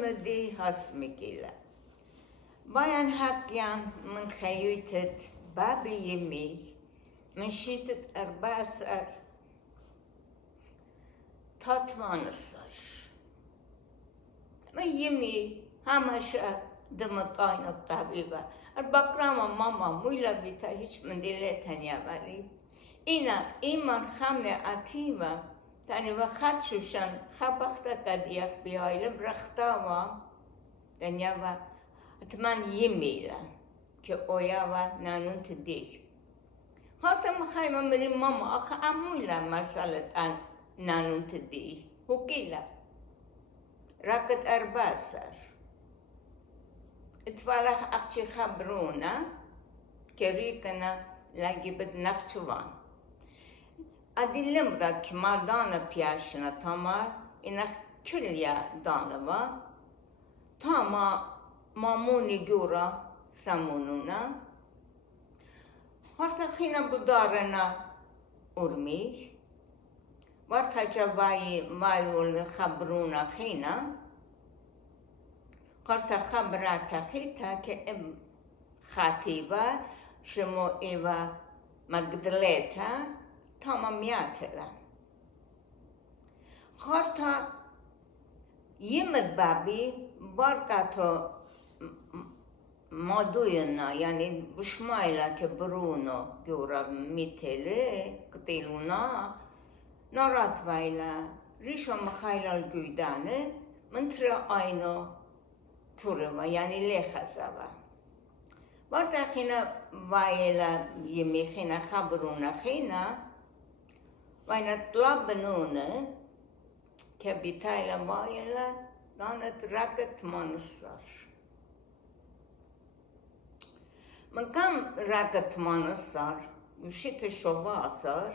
مدي هاسمكيلا باين حكيان من خيوتت بابي يمي من شيتت 4 سر تاتوان السر من يمي همشا دمطاين الطبيبة البقرام ماما مويلا بيتا هيش من ديلتن يا بالي اینا ایمان خمه عتیمه تانی وقت شوشن خبخته کدیخ بیایلم رختاوا دنیا و اتمن یمیله که اویا و نانون تدیش حتی مخیمه مریم ماما آخه امویله مسئلت نانون تدیش هکیله رکت 4 سر اتفالخ اخچی خبرونه که ریکنه لگی بد نخچوان ادیلم دا که ما دانه پیاشنه تاما اینا کلیا دانه و تاما مامونی گورا سمونونا هرتا خینا بدارنا ارمیش ورخجا وایول خبرونا خینا هرتا خبرات خیتا که ام خاتیبه شمو ایوا مگدلیتا تمامیاتلا خارتا یمد بابی بارکاتو مادوینا یعنی بشمایلا که برونو گورا میتله کتیلونا نارات وایلا ریشو مخایلال گویدانه منتر آینو کوروا یعنی لیخزاوا وقتا خینا وایلا یمی خینا خبرونا خینا واینا طلبنونه که بیتایلا وایلا دانت رکت منصر من کم رکت منصر وشیت شواصر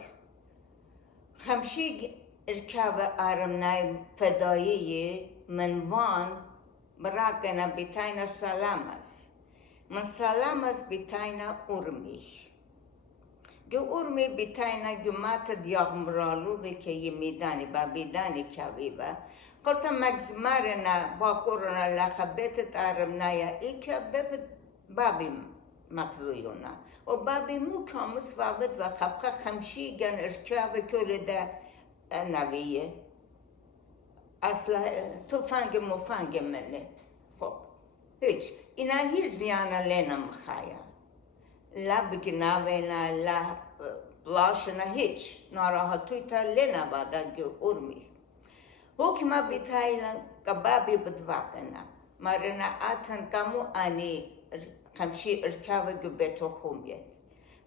خمشی ارکاب ارمنای فدایی من وان براکنا بیتاینا سلام است من سلام است بیتاینا ارمیش گه ارمی بیتاینا گمات دیاغمرالو که یه میدانی با بیدانی کهوی با قرطا مگزمارنا با کورونا لخبتت ارمنایا ای که بفت بابی مغزویونا و بابی مو کامس وابد و خبخه خمشی گن ارکاو کل ده نویه اصلا توفنگ مفنگ منه خب هیچ اینا هیچ زیانه لینا مخایا لا بگناوینا لا بلاشنا هیچ ناراحتوی تا لینا بادا گو ارمی حکمه بیتایلا کبابی بدواقنا مارنا آتن کمو آنی خمشی ارکاوه گو بیتو خومیت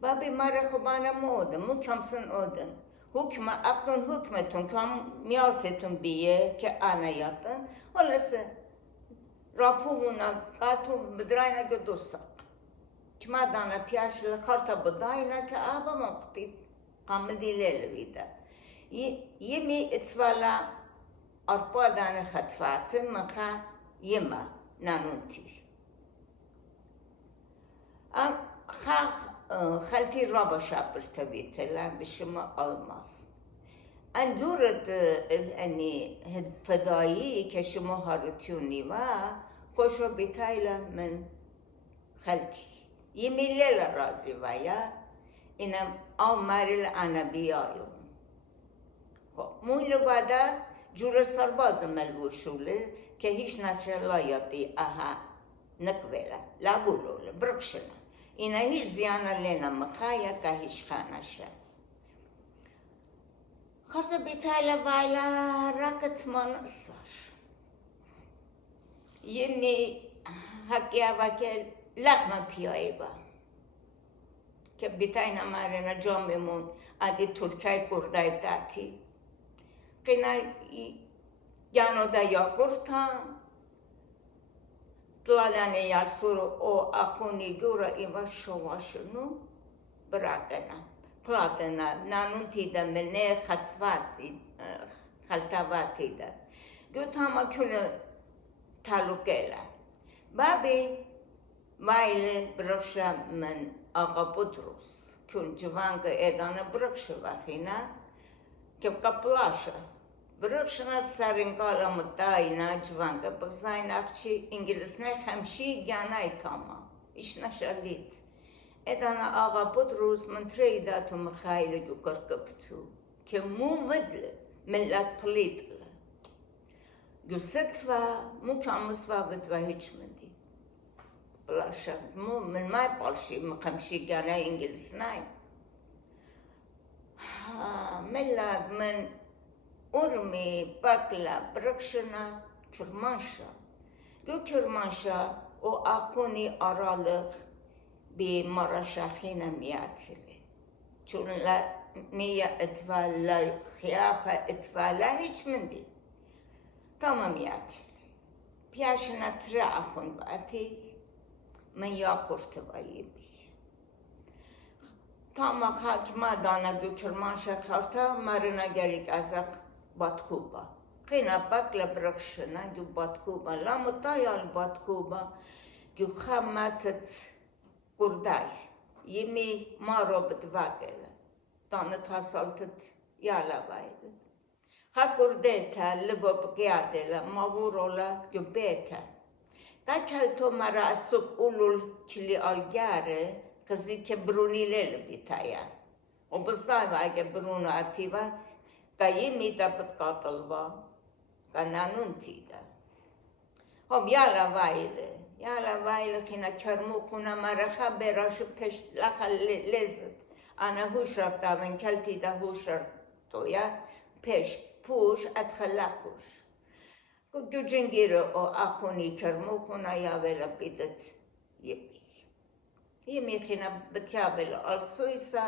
بابی مارا خوبانا مودن مو کمسن اودن حکمه اقدون حکمتون کم میاستون بیه که آنا یاتن ولسه راپوونا قاتو بدراینا گو دوساق کما دانا پیاش لخارتا بداینا که آبا مقتی قامدی لیلویده یمی اتوالا ارپا دانا خطفات مخا یما نانونتی خالتي رابا شابر تبيتلا بشما الماس اندورت اني فدائي كشما هارتيوني و خوشو بيتايلا من خالتي يميليلا رازي ويا انم او مارل انا بيايو مويلو بعدا جور سرباز ملوشوله که هیچ نصر لایاتی اها نکویلا لابولو برکشنا اینا هیچ زیانه لینا مخایا که هیچ خانشه خرطه بیتایلا وایلا رکت منصر یمی حقیه وکل لغم پیایی با که بیتاینا مارنا جاممون ادی ترکای کردای داتی قینا یانو دا یا کرتان طلالانه یال سورو او اخونی گورا ایوا شواشنو براکنا پلاتنا نانونتی دا منه خلطواتی دا گو تاما کنه تالوکیلا بابی وایل برخشا من آقا بودروس کن جوانگ ایدانا برخشا وخینا که کپلاشا برخشنا سرنگالا مداینا جوانگا بگذاین اخچی انگلیس نه خمشی گانای تاما ایش نشالید ادانا آقا بود روز من تریداتو مخایل گو کرکبتو که مو ودل ملت پلیدل گو ستوا مو کامسوا بدوا هیچ مندی بلاشا مو من مای بالشی مخمشی گانای انگلیس نای ملت من ارمی بکلا برخشنا کرمانشا گو کرمانشا او آخونی آرالق بی مرشحین میاتله چون میا اتفالا خیافه اتفالا هیچ مندی تمام میاتله پیاشنا ترا آخون باتی من یا کرتوایی بی تمام خاکما دانا گو کرمانشا خالتا مرنا گریک ازق باتکوبا خینا بکلا برخشنا گو باتکوبا لامتایال باتکوبا گو خمتت قرداي يمي مارو بتواقل طانت هاسالتت يالا بايل خا قرديتا لبو بقيادلا ماورولا جبيتا قاكلتو مرا السوق أولول كلي الجارة كزي كبروني ليل بيتايا وبصداي واجه برونو أتيبا قايمي دا بتقاتلوا قانانون تيدا هم يالا بايل یالا وایل خینا کرمو کنه مرخا براش پشت لخل لذت انا هوشر داون کلتی دا هوشر تویا پشت پوش ادخلاکوش گو جنگیر او آخونی کرمو کنه یا ویلا بیدت یمی خینا بتیابل آل سویسا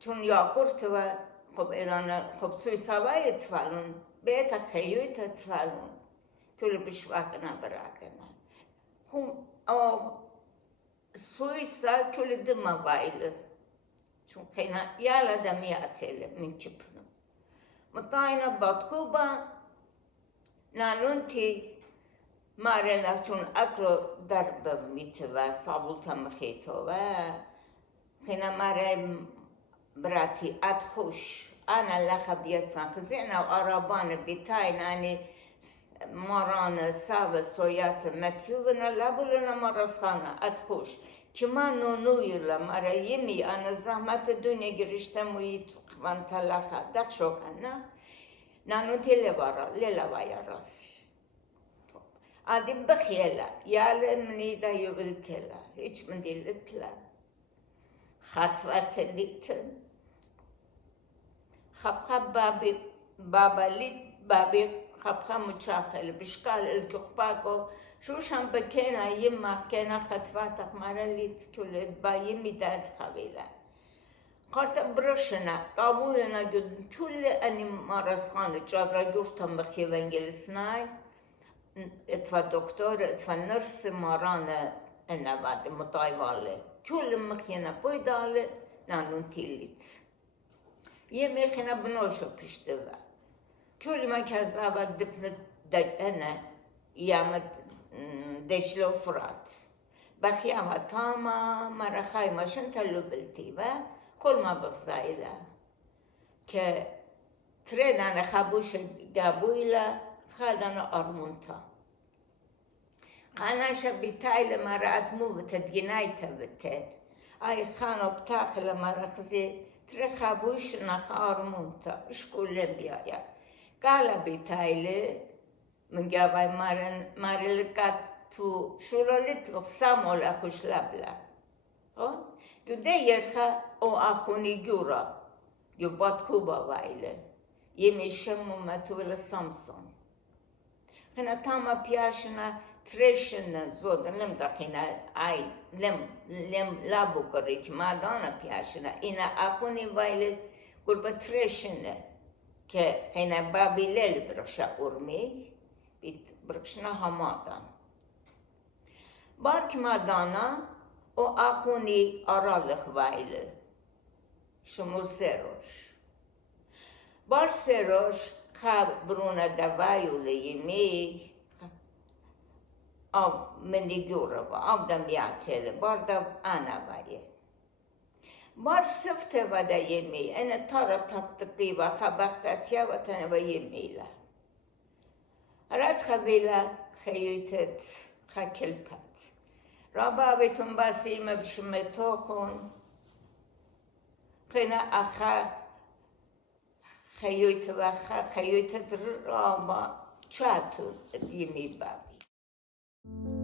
چون یا کرتوا خب ایران خب سویسا وای اتفالون بیتا خیویت اتفالون کل بشواکنا براکنا هم سويسا كل دم بايل شو خينا يالا دمياتيل من شبنا مطاينا باتكوبا نانونتي مارلا شون أكلو درب ميتوا صابولتا مخيتوا خينا مارل براتي أدخوش أنا لخبيت فانخزينا وأرابان بيتاين ماران ساو سویات متیونا لابولنا مراسخانا ادخوش کما نونویلا مرا یمی انا زحمت دنیا گرشته مویت خوان تلاخا دق شوکنا نانو لیلا وایا راسی عادی بخیلا یال منی دا یوبلتلا هیچ من دیلتلا خطوات لیتن خب بابا لیت بابی خبخة متشاخل بشكال الكوباكو شو شام بكينا يما كينا خطفاتك مراليت كل بايمي داد خبيلة قارت برشنا قابوينا جد كل أني مارس خانة جافرا جورتم بخي وانجلسناي اتفا دكتور اتفا نرس مارانا انا بعد مطايوالي كل مخينا بويدالي نانون تيليت يمي خينا بنوشو بشتوا كل ما كذا دبنا أنا يامد دجلو فرات بخيامة تاما مرة خاي ماشن تلو بلتيبا كل ما بغزايلا ك تريد أنا خابوش جابويلا خادنا أرمونتا أنا شبيتايلا مرة أدمو بتدجنايتا بتد أي خانو بتاخل مرة خزي تري خابوش نخ أرمونتا شكول بيايا قال بيتايلي من جاباي مارلكات تو شورالت لو سامول اخوش لابلا جده يرخا او اخوني جورا يبات كوبا وايله يمشمو ماتول سامسون خنا تاما بياشنا تريشن زود لم دقينا اي لم لابو كريك ما دانا بياشنا انا اخوني وايله قربة تريشن که خینا بابی لیل برخشا ارمی بیت برخشنا همادان بارک مادانا او آخونی آرالخ وایل شمو سروش بار سروش خواب برونا دوایو لیمی آب منی گوره با آب دمیاتیل بار دو آنا وایه بار سفته و دا یمی این تارا تقتقی و خبختتیا و تنه و یمیلا رد خبیلا خیویتت خکلپت رابا بیتون باسیم بشمتو کن قنا أخا خيوت وخا خيوت رابا شاتو ديمي بابي